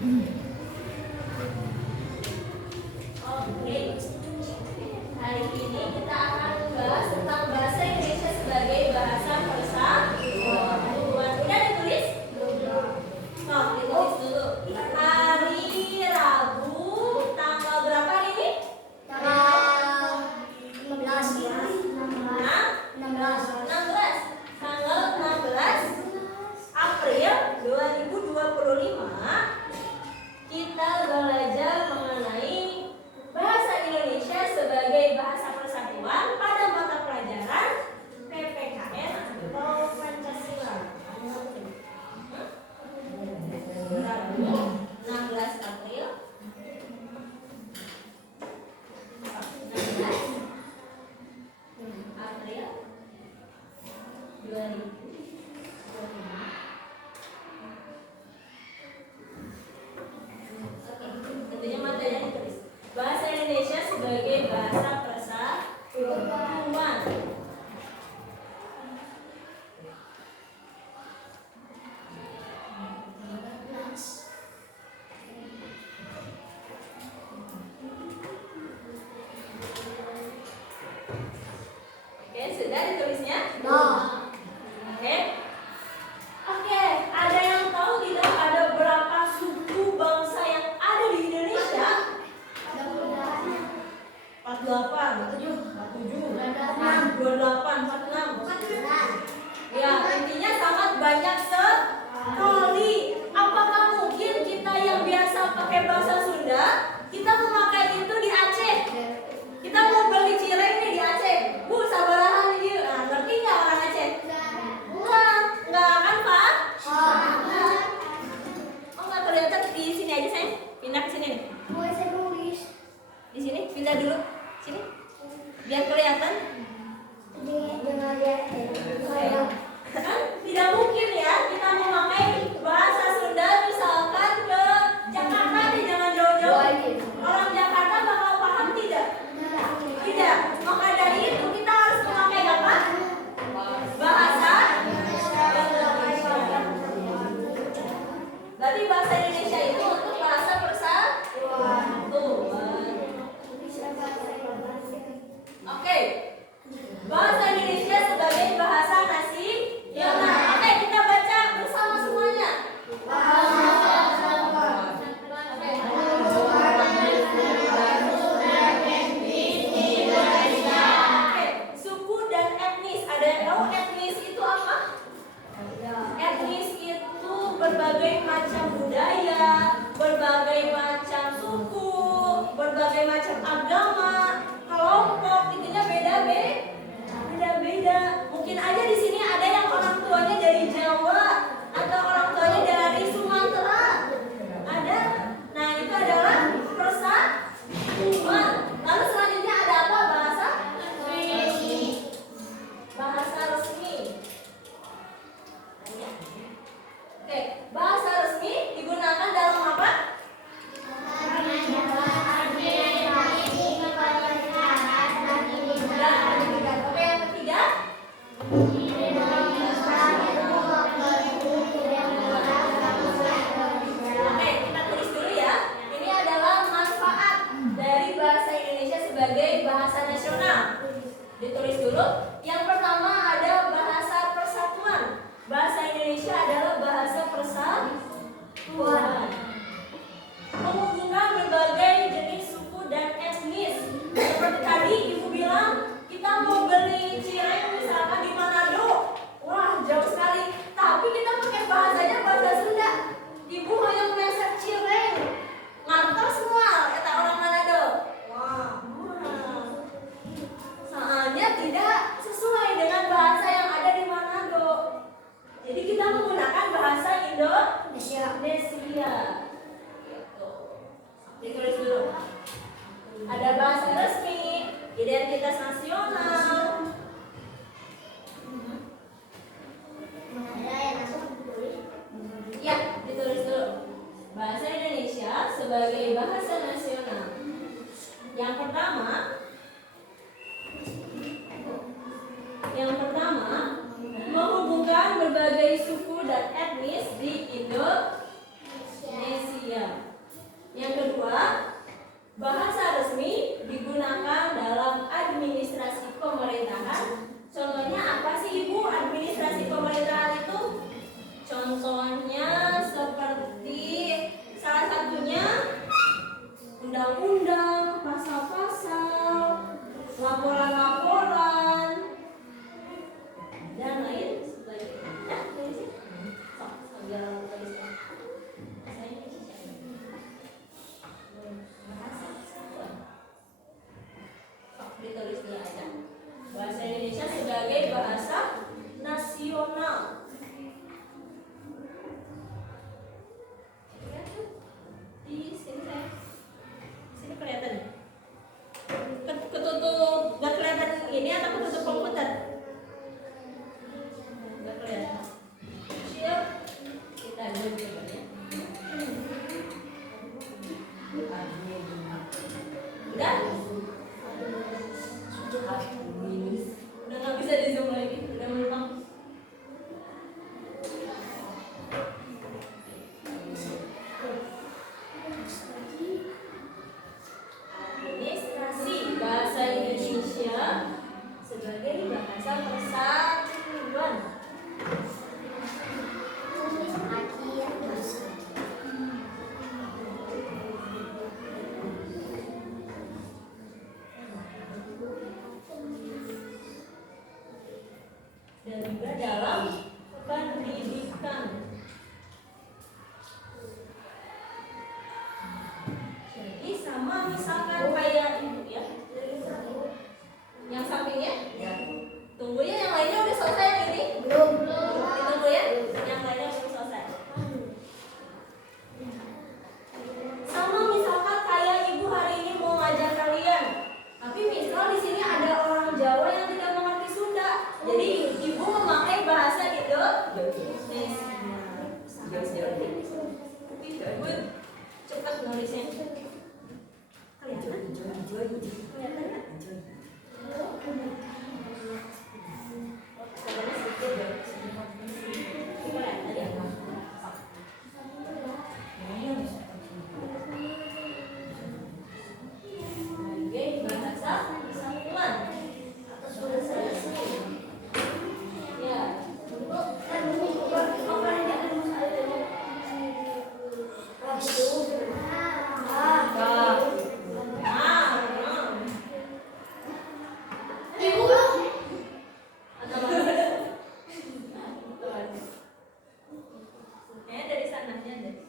Oke, hari ini kita akan membahas tentang bahasa Indonesia sebagai bahasa persatuan. Udah ditulis? Oh, ditulis dulu. Hari Rabu, tanggal berapa hari ini? Tanggal 16. Tanggal 16 April 2025 kita belajar mengenai bahasa Indonesia sebagai bahasa persatuan pada mata pelajaran PPKN atau Pancasila. Rabu 16 April 2025. Tentunya materinya ditulis. Bahasa Indonesia sebagai bahasa persatuan. Oke, sudah ditulisnya? Oke, ada yang tahu tidak ada berapa suku bangsa yang ada di Indonesia? 48, 27, 28, 46. Ya, intinya sangat banyak sekali. Apakah mungkin kita yang biasa pakai bahasa Sunda, kita memakai itu di Aceh? Kita mau beli cireng nih di Aceh. Bu, sabarahan nih. Nah, ngerti nggak orang Aceh? Enggak kan, Pak? Oh, nggak kelihatan di sini aja, sayang. Pindah ke sini nih. Di sini, pindah dulu. Sini. Biar kelihatan. Kan tidak mungkin ya kita memakai bahasa Sunda misalkan ke Jakarta nih, jangan jauh-jauh. Orang Jakarta bakal paham tidak? Tidak. Maka dari itu kita harus memakai apa? Bahasa Indonesia. Berarti bahasa Indonesia itu untuk bahasa persatuan. Oke. Bahasa Indonesia sebagai bahasa nasional. Oke, kita baca bersama semuanya. Oke, suku dan etnis. Ada yang tahu etnis itu apa? Etnis itu berbagai macam budaya, berbagai macam suku, berbagai macam agama, kelompok, intinya beda-beda. Mungkin aja di sini ada yang orang tuanya dari Jawa atau orang tuanya dari Sumatera. Ada. Nah, itu adalah persatuan. Lalu selanjutnya ada apa? Bahasa resmi. Oke, bahasa resmi digunakan dalam apa? Oke, yang ketiga. Oke, kita tulis dulu ya. Ini adalah manfaat dari bahasa Indonesia sebagai bahasa nasional. Ditulis dulu. Yang pertama ada bahasa persatuan. Bahasa Indonesia adalah bahasa persatuan. Menghubungkan berbagai jenis suku dan etnis. Seperti tadi Ibu bilang, kita mau beli cireng misalkan di Manado. Wah, jauh sekali. Tapi kita pakai bahasanya bahasa Sunda. Ibu hoyong meser cireng. Ngantor semua kata orang Manado. Wah. Soalnya tidak sesuai dengan bahasa yang ada di Manado. Jadi kita menggunakan bahasa Indonesia. Ditulis dulu. Ada bahasa resmi, identitas nasional. Ya, ditulis dulu. Bahasa Indonesia sebagai bahasa nasional. Yang pertama menghubungkan berbagai suku dan etnis di Indonesia. Yang kedua, bahasa resmi digunakan dalam administrasi pemerintahan. Contohnya apa sih Ibu administrasi pemerintahan itu? Contohnya seperti salah satunya undang-undang, pasal-pasal, laporan-laporan, dan lain sebagainya. Nah, tulisin. Sok, sambil tulisin. Bahasa Indonesia. Bahasa satuan. Sok, ditulis dulu aja. Bahasa Indonesia sebagai bahasa nasional. Di sini saya, sini kelihatan. Ketutup, nggak kelihatan ini atau ketutup komputer? Nggak kelihatan. Siap, kita dulu coba ya. Udah? Udah nggak bisa di zoom lagi, udah mentok. Administrasi bahasa Indonesia sebagai bahasa persatuan. Dan juga dalam pendidikan. Jadi sama misalkan kayak ini ya. Yang sampingnya? Tunggu ya, yang lainnya udah selesai ini? Belum. Ditunggu ya, yang lainnya belum selesai. Sama misalkan kayak Ibu hari ini mau ngajar kalian, tapi misal di sini ada orang Jawa yang tidak mengerti Sunda, jadi Ibu memakai bahasa Indonesia. Ibu cepat nulisnya. Kelihatan? Kelihatan nggak? Coba sedikit ya. Kelihatan ya? Sebagai bahasa kesatuan. Ya. Dari sananya deh.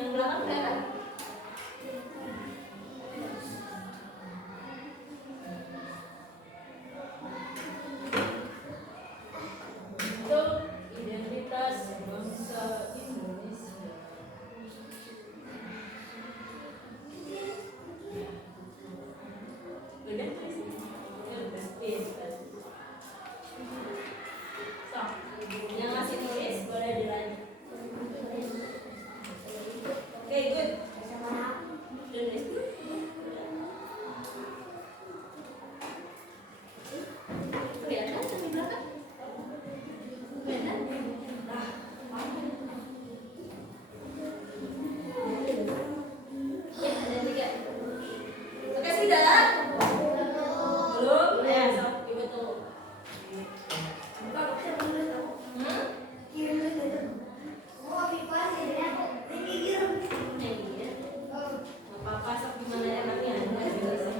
Yang belakang kelihatan? Itu identitas bangsa Indonesia. Udah? Ya udah. So, yang ngasih tulis boleh dilanjut. Oke, good. Tulis. Kelihatan di belakang? Kelihatan? Ya, ada 3. Oke, sudah? Belum? Ya, sok, Ibu tunggu. Apa-apa, sok gimana enaknya? Indonesia.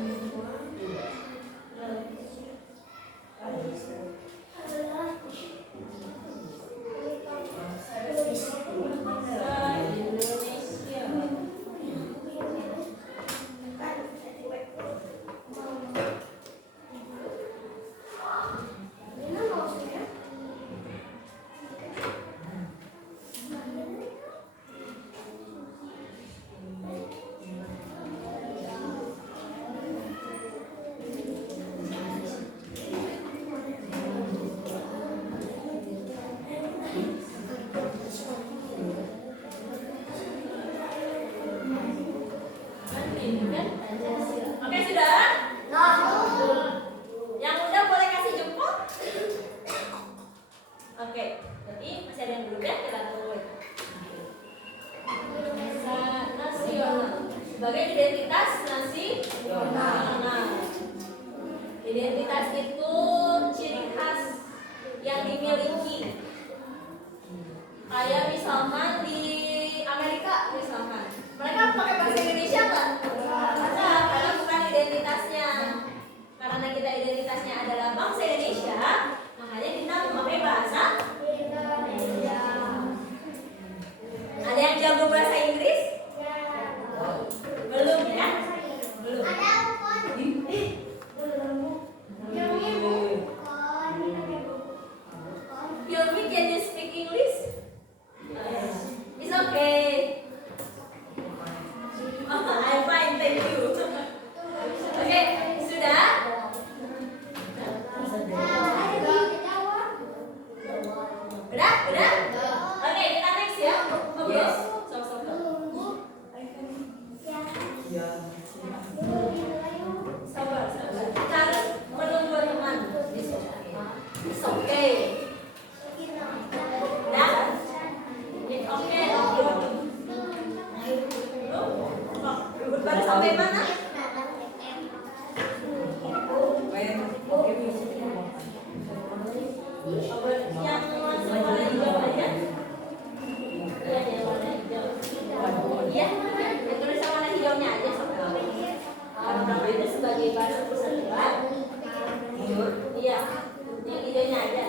Oke, sudah? Yang udah boleh kasih jempol? Oke, jadi masih ada yang belum ya? Kita tunggu. Nasional. Sebagai identitas nasional. Identitas itu ciri khas yang dimiliki. Kayak misalkan di Amerika misalkan, mereka pakai bahasa Indonesia nggak? Nggak, karena bukan identitasnya. Karena kita identitasnya adalah bangsa Indonesia, makanya kita memakai bahasa Indonesia. Ada yang jago bahasa Inggris? Belum ya? Belum. Hilmi, can you speak English? It's okay. I'm fine, thank you. Oke, sudah? Udah? Udah? Oke, kita next ya. Oke. Sabar. Kita harus menunggu teman. It's okay. Udah? Oke. Baru sampai mana? Yang masuk warna hijau aja. Iya, yang warna hijau. Iya, yang tulisan warna hijaunya aja sobat. Pertama itu sebagai bahasa persatuan. Iya, yang hijaunya aja.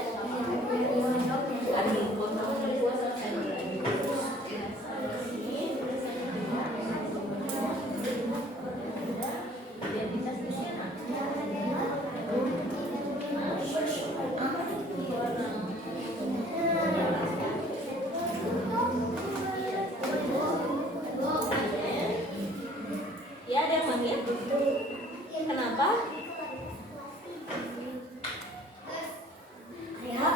Ya, ada yang manggil? Kenapa? Ya.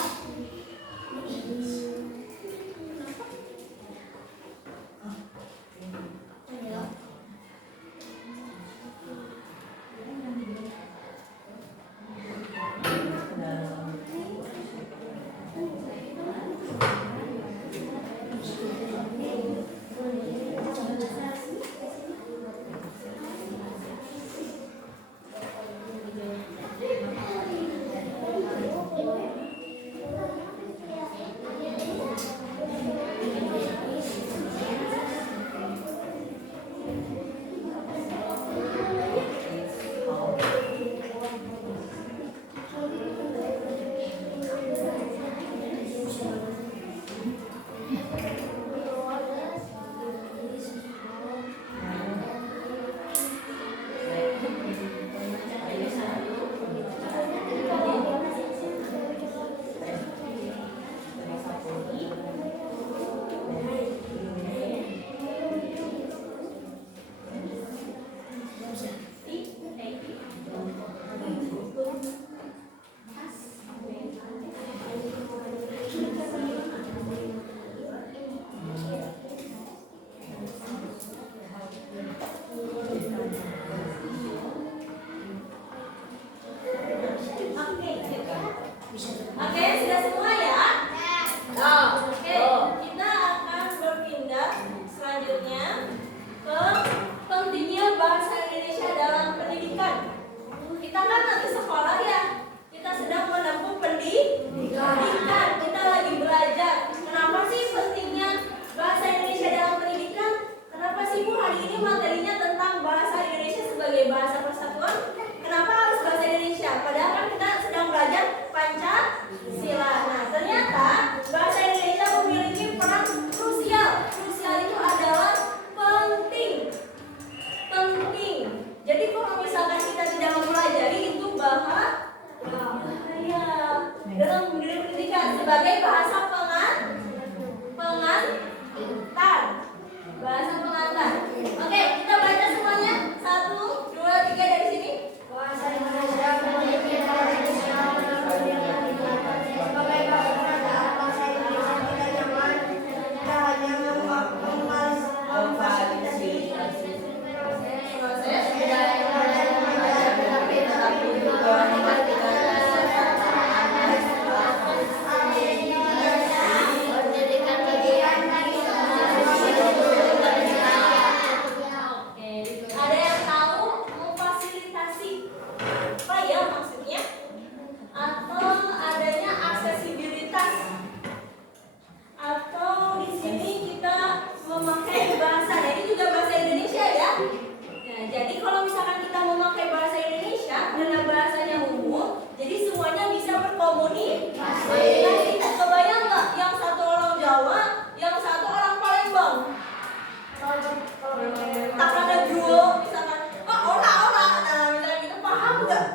misalkan kita memakai bahasa Indonesia karena bahasanya umum, jadi semuanya bisa berkomunikasi. Kebayang nggak? Yang satu orang Jawa, yang satu orang Palembang. Tak ada duo, misalkan, ora. Nah, misalnya gitu, paham nggak?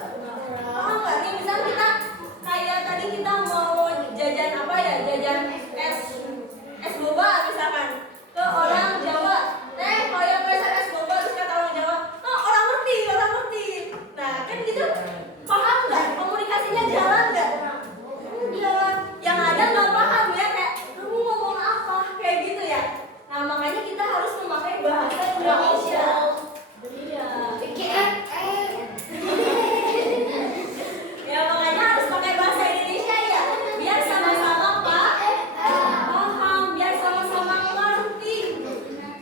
Paham nggak? Nih, misal kita kayak tadi kita mau jajan apa ya? Jajan es boba misalkan ke orang Jawa. Kalau yang pesan es boba terus kata orang Jawa, orang ngerti. Nah, kan gitu, paham nggak? Komunikasinya jalan nggak? Jalan. Yang ada nggak paham ya, kayak kamu ngomong apa? Kayak gitu ya. Nah, makanya kita harus memakai bahasa Indonesia. Iya. Ya, makanya harus pakai bahasa Indonesia ya, biar sama-sama paham, biar sama-sama ngerti.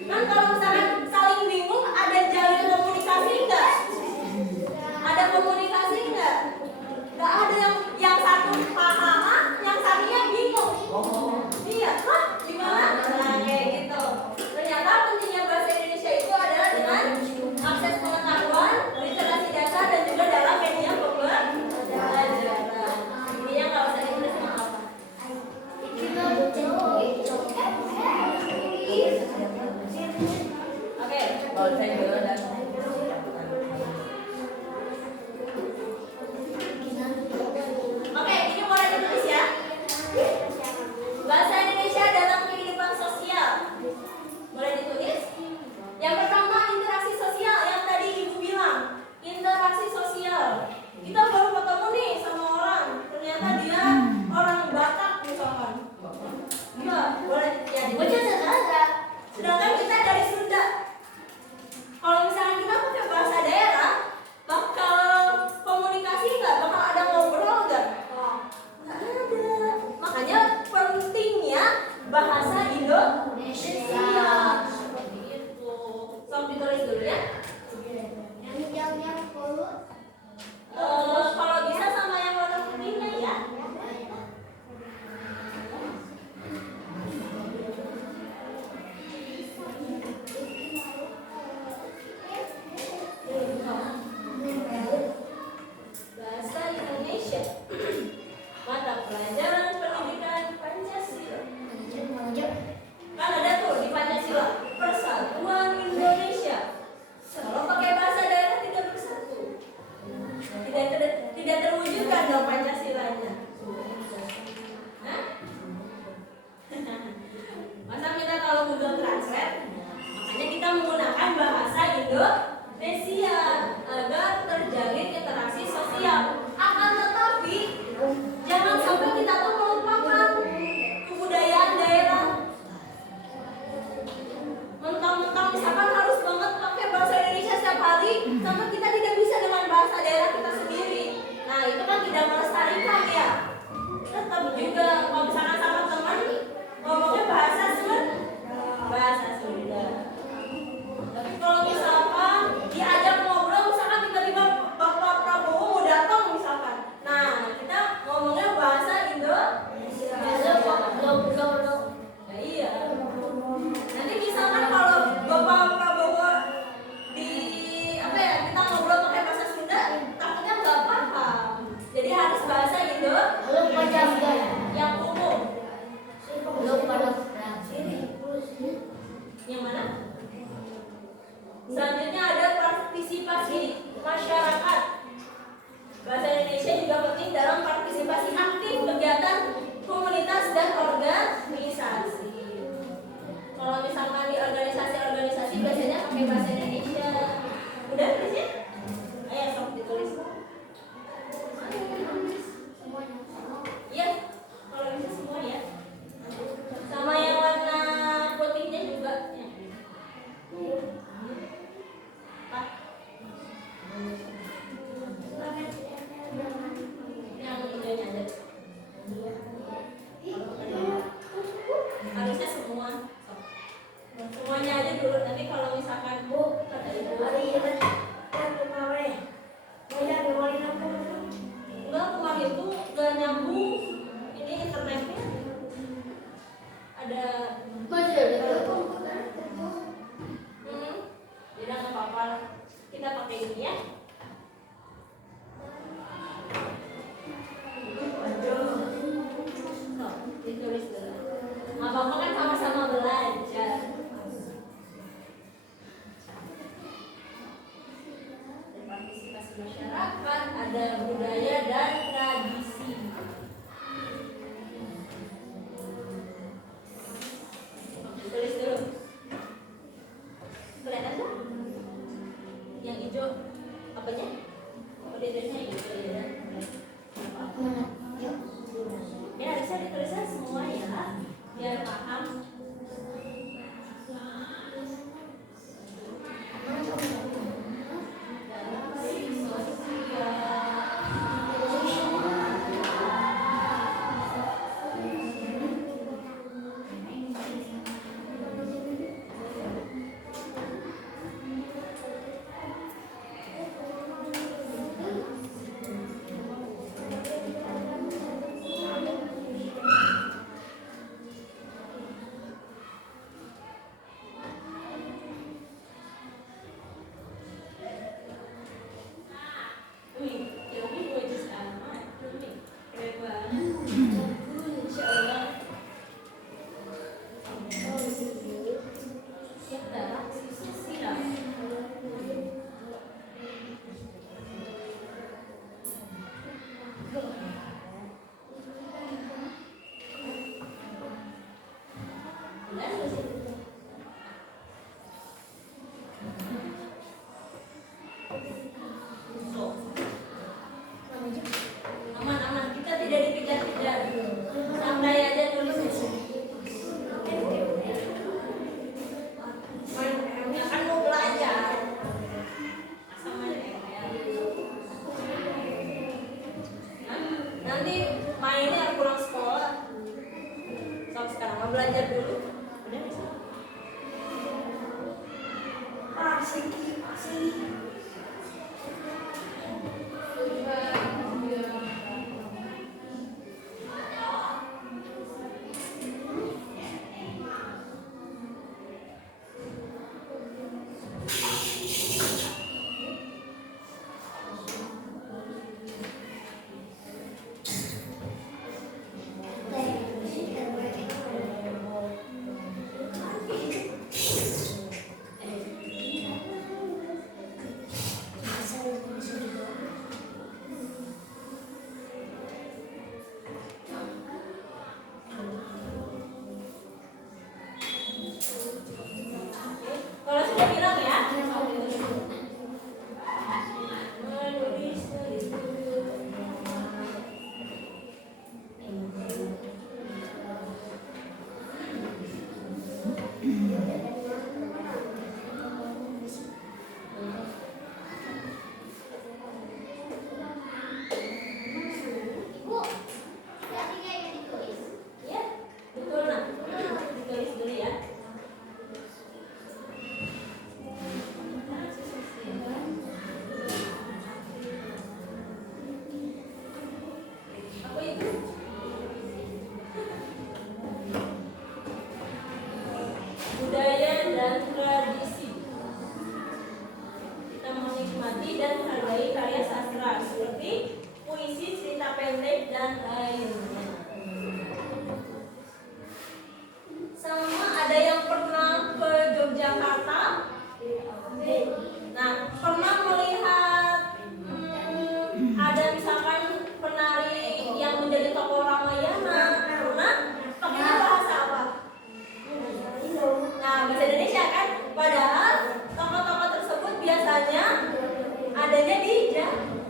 Kan kalau misalkan saling bingung, ada jalur komunikasi enggak? Ada komunikasi enggak? Enggak ada yang satu paham, yang satunya bingung. Iya, gimana? Nah, kayak gitu. Ternyata pentingnya bahasa Indonesia itu adalah dengan akses pengetahuan, literasi dasar, dan juga dalam media pembelajaran. Intinya nggak usah ditulis sama apa. Oke, saya dulu dan oke, ini boleh ditulis ya. Bahasa Indonesia dalam kehidupan sosial. Boleh ditulis? Yang pertama, interaksi sosial yang tadi Ibu bilang. Interaksi sosial. Kita baru ketemu nih sama orang, ternyata dia orang Batak misalkan. Iya, boleh ya. Sedangkan kita dari Sunda. Kalau misalnya kita pakai bahasa daerah, bakal komunikasi nggak? Bakal ada ngobrol nggak? Nggak ada. Makanya pentingnya bahasa Indonesia. Seperti itu. Sok ditulis dulu ya. Kalau bisa sama yang warna putihnya ya. Bahasa Indonesia. Mata pelajaran pendidikan Pancasila. Kan ada tuh di Pancasila, Persatuan Indonesia. Kalau pakai bahasa daerah tidak bersatu. Tidak terwujudkan dong Pancasilanya. Hah? Masa kita kalau Google Translate, makanya kita menggunakan bahasa Indonesia agar terjalin interaksi sosial. Akan tetapi jangan sampai kita tuh melupakan kebudayaan daerah. Mentang-mentang misalkan harus banget pakai bahasa Indonesia setiap hari, sampai kita tidak bisa dengan bahasa daerah kita sendiri. Nah, itu kan tidak melestarikan ya. Tetap juga kalau misalkan sama teman ngomongnya bahasa Sunda. Tapi kalau misalkan diajak ngobrol, misalkan tiba-tiba Bapak Prabowo mau datang misalkan, nah kita ngomongnya bahasa Indonesia. Nah, iya. Nanti misalkan kalau Bapak Prabowo kita ngobrol pakai bahasa Sunda, takutnya nggak paham. Jadi harus bahasa Indonesia yang umum. Yang mana? Selanjutnya ada partisipasi masyarakat. Bahasa Indonesia juga penting dalam partisipasi aktif kegiatan komunitas dan organisasi. Kalau misalkan di organisasi biasanya pakai bahasa Indonesia. Udah tulis ya? Ayo sok ditulis. Iya, kalau bisa semua ya. Sama yang warna putihnya juga. Yang komunikasi masyarakat, ada budaya dan tradisi. Tulis dulu. Kelihatan nggak? Yang hijau apanya? Oh, dia tulisnya hijau ya. Ya harusnya ditulisnya semua ya, biar paham. Aman-aman, kita tidak dikejar-kejar. Santai aja nulisnya. Ya kan mau belajar. Sama aja ya. Nanti mainnya pulang sekolah. So, sekarang mau belajar dulu. Udah bisa. Kalau sudah bilang ya. Ya, betul nah. Ditulis dulu ya. Apa itu? Budaya dan tradisi. Kita menikmati dan menghargai karya sastra seperti puisi, cerita pendek dan lainnya. Sama ada yang pernah ke Yogyakarta? Nah, pernah melihat ada misalkan penari yang menjadi tokoh Ramayana? Pernah? Pakainya bahasa apa? Nah, bahasa Indonesia kan? Padahal tokoh-tokoh tersebut biasanya adanya di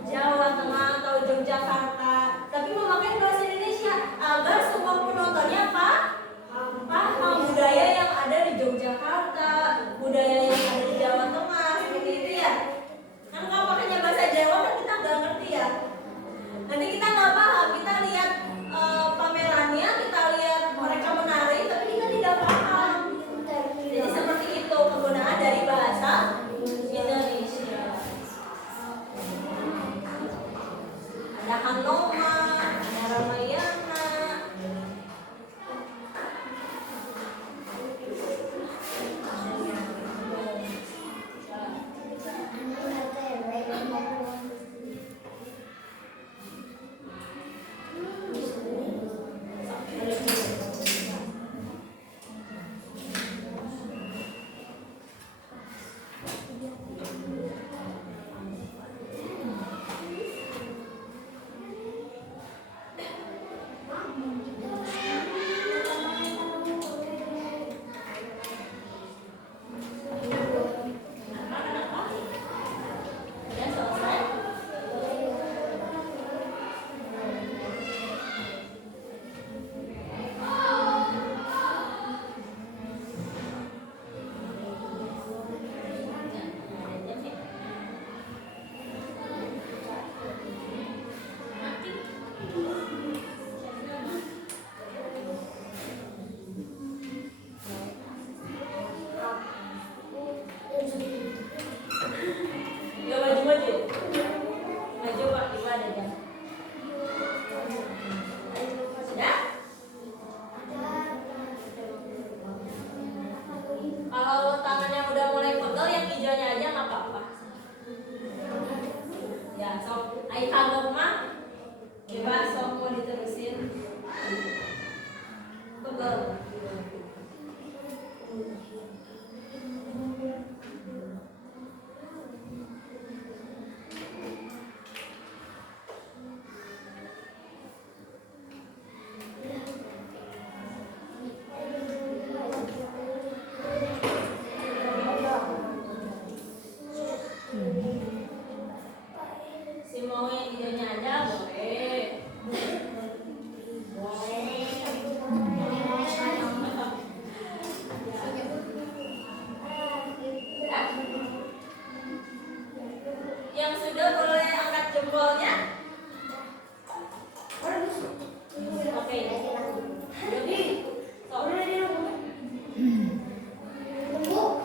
Jawa Tengah atau Yogyakarta, tapi memakai bahasa Indonesia agar semua penontonnya paham budaya yang ada di Yogyakarta, budaya yang ada di Jawa Tengah, seperti itu ya. Kan kalau pakainya bahasa Jawa kan kita nggak ngerti ya. Nanti kita nggak paham, kita lihat pamerannya, kita lihat mereka menari, tapi kita tidak paham. Jadi seperti itu penggunaan dari bahasa Indonesia. Ada Hanoman, ada Ramayana. jempolnya. Oke. Jadi, so.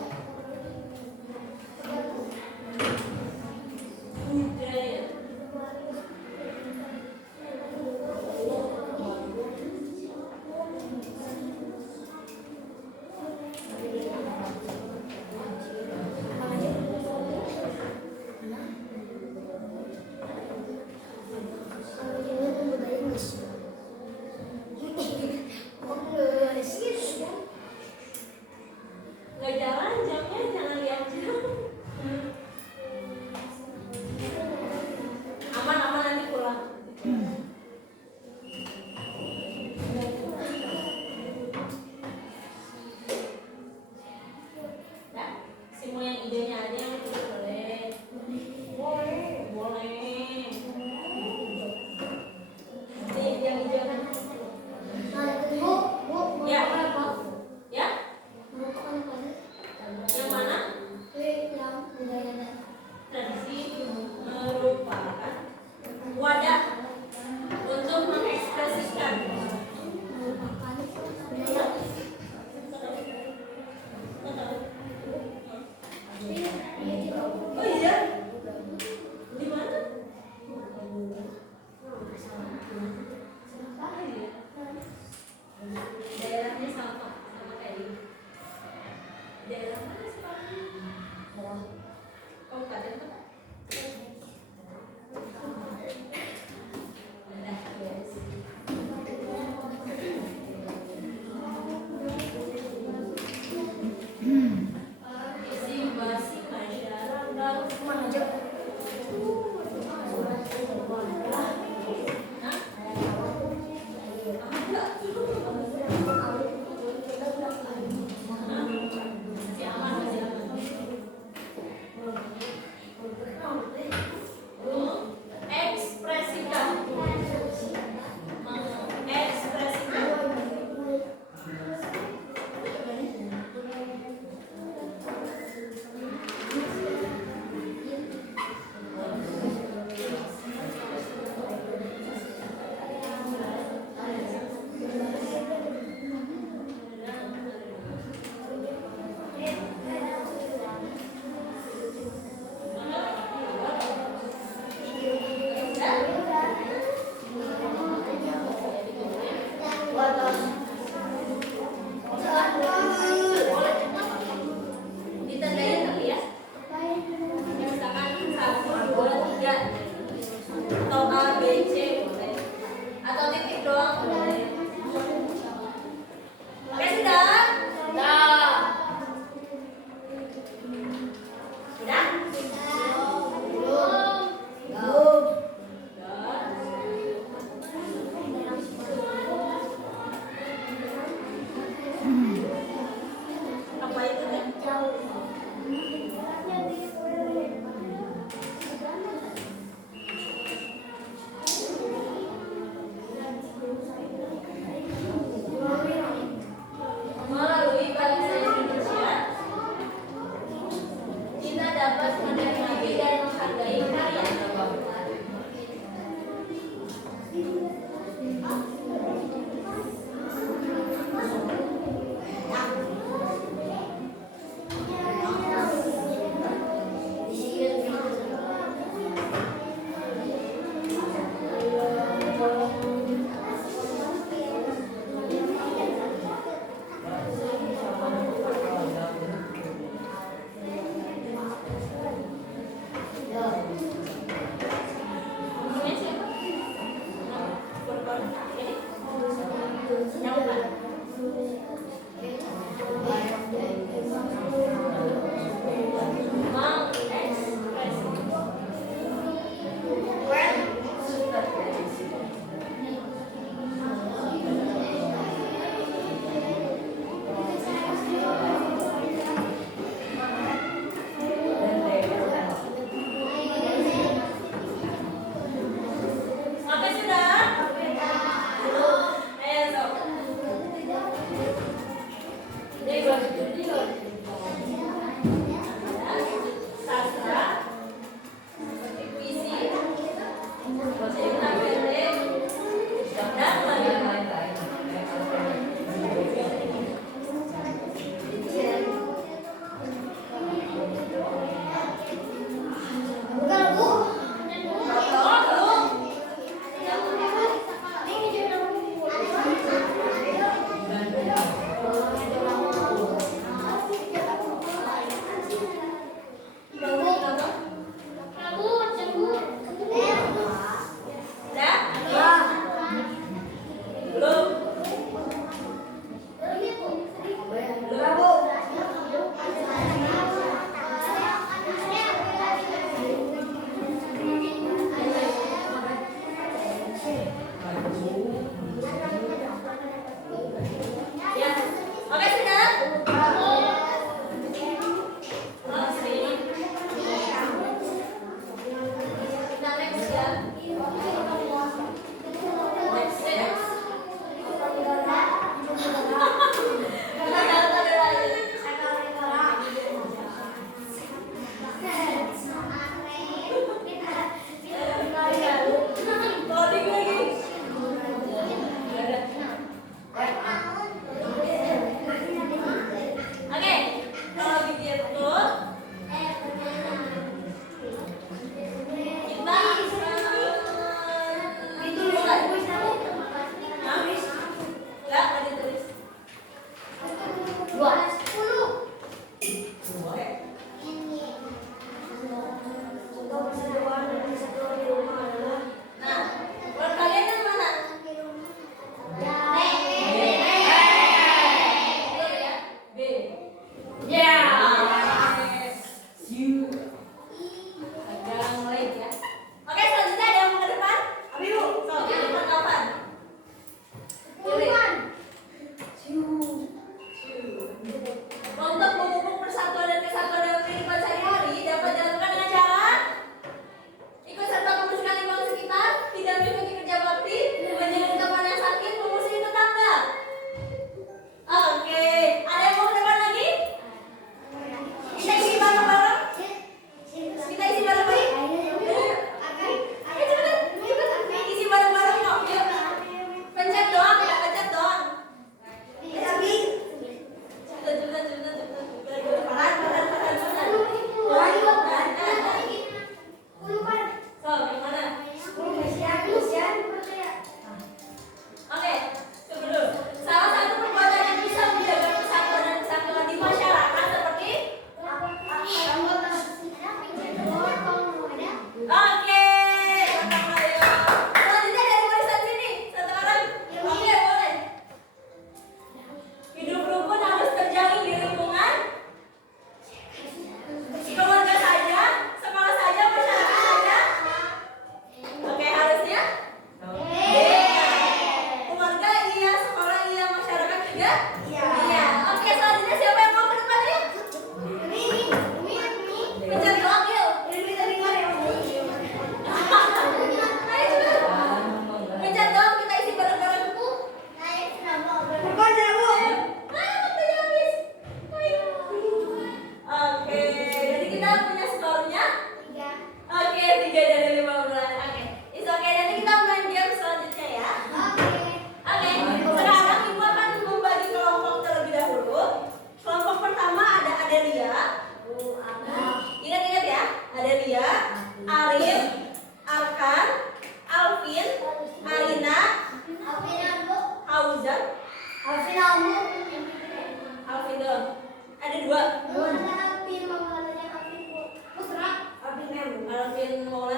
Adin mulai